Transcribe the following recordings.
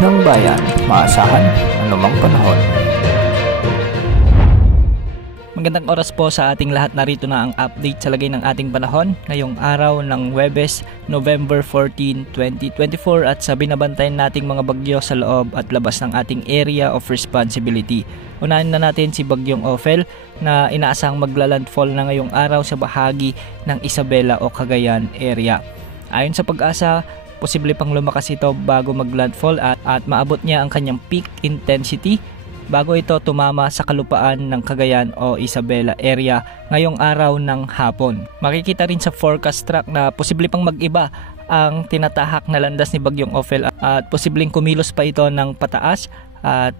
ng bayan, maasahan anumang panahon. Magandang oras po sa ating lahat. Narito na ang update sa lagay ng ating panahon ngayong araw ng Huwebes, November 14, 2024 at sa binabantayan nating mga bagyo sa loob at labas ng ating area of responsibility. Unahin na natin si Bagyong Ophel na inaasahang maglalandfall na ngayong araw sa bahagi ng Isabela o Cagayan area. Ayon sa Pag-asa, posible pang lumakas ito bago maglandfall at maabot niya ang kanyang peak intensity bago ito tumama sa kalupaan ng Cagayan o Isabela area ngayong araw ng hapon. Makikita rin sa forecast track na posible pang mag-iba ang tinatahak na landas ni Bagyong Ophel at posibleng kumilos pa ito ng pataas at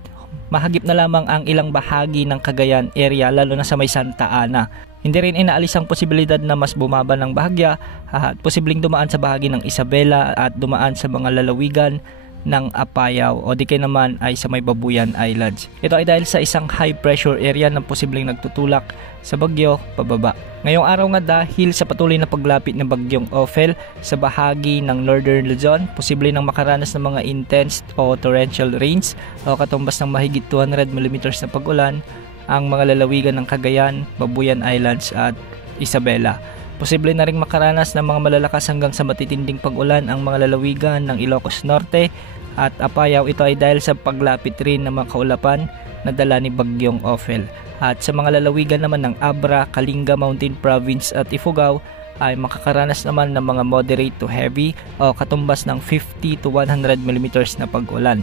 mahagip na lamang ang ilang bahagi ng Cagayan area lalo na sa may Santa Ana. Hindi rin inaalis ang posibilidad na mas bumaba ng bahagya at posibleng dumaan sa bahagi ng Isabela at dumaan sa mga lalawigan ng Apayao o di kaya naman ay sa may Babuyan Islands. Ito ay dahil sa isang high pressure area na posibleng nagtutulak sa bagyo pababa. Ngayong araw nga dahil sa patuloy na paglapit ng Bagyong Ophel sa bahagi ng Northern Luzon, posible nang makaranas ng mga intense o torrential rains o katumbas ng mahigit 200 mm na pag-ulan ang mga lalawigan ng Cagayan, Babuyan Islands at Isabela. Posible na ring makaranas ng mga malalakas hanggang sa matitinding pag-ulan ang mga lalawigan ng Ilocos Norte at Apayao. Ito ay dahil sa paglapit rin ng mga kaulapan na dala ni Bagyong Ophel. At sa mga lalawigan naman ng Abra, Kalinga Mountain Province at Ifugao ay makakaranas naman ng mga moderate to heavy o katumbas ng 50 to 100 mm na pag-ulan.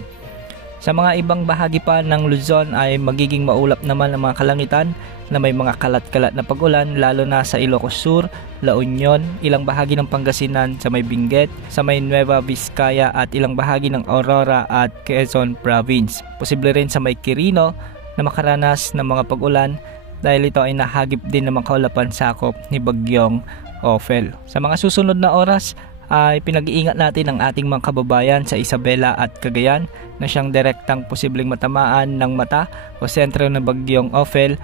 Sa mga ibang bahagi pa ng Luzon ay magiging maulap naman ang mga kalangitan na may mga kalat-kalat na pag-ulan lalo na sa Ilocos Sur, La Union, ilang bahagi ng Pangasinan sa may Benguet, sa may Nueva Vizcaya at ilang bahagi ng Aurora at Quezon Province. Posible rin sa may Quirino na makaranas ng mga pag-ulan dahil ito ay nahagip din ng mga kaulapan sakop ni Bagyong Ophel. Sa mga susunod na oras ay pinag-iingat natin ang ating mga kababayan sa Isabela at Cagayan na siyang direktang posibleng matamaan ng mata o sentro ng Bagyong Ophel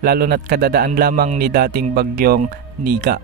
lalo na't kadadaan lamang ni dating Bagyong Nika.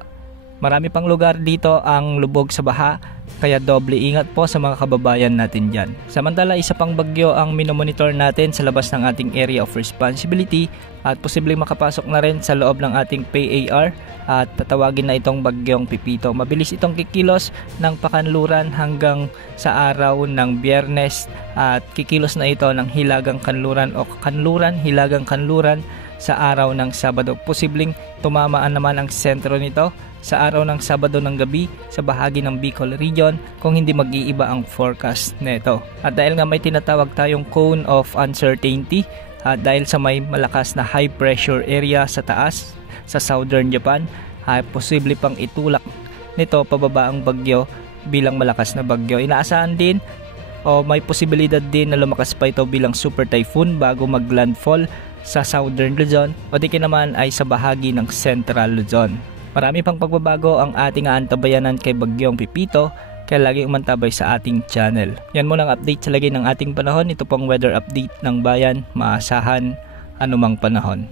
Marami pang lugar dito ang lubog sa baha kaya doble ingat po sa mga kababayan natin dyan. Samantala isa pang bagyo ang minomonitor natin sa labas ng ating area of responsibility at posibleng makapasok na rin sa loob ng ating PAR at tatawagin na itong Bagyong Pipito. Mabilis itong kikilos ng pakanluran hanggang sa araw ng Biyernes at kikilos na ito ng hilagang kanluran o kanluran, hilagang kanluran sa araw ng Sabado. Posibleng tumamaan naman ang sentro nito sa araw ng Sabado ng gabi sa bahagi ng Bicol Region kung hindi mag-iiba ang forecast nito. At dahil nga may tinatawag tayong cone of uncertainty at dahil sa may malakas na high pressure area sa taas sa southern Japan ay posible pang itulak nito pababa ang bagyo bilang malakas na bagyo. Inaasahan din o may posibilidad din na lumakas pa ito bilang super typhoon bago maglandfall sa southern Luzon o di naman ay sa bahagi ng central Luzon. Marami pang pagbabago ang ating aantabayanan kay Bagyong Pipito kaya lagi umantabay sa ating channel. Yan muna ang update sa lagay ng ating panahon. Ito pong weather update ng bayan, maasahan anumang panahon.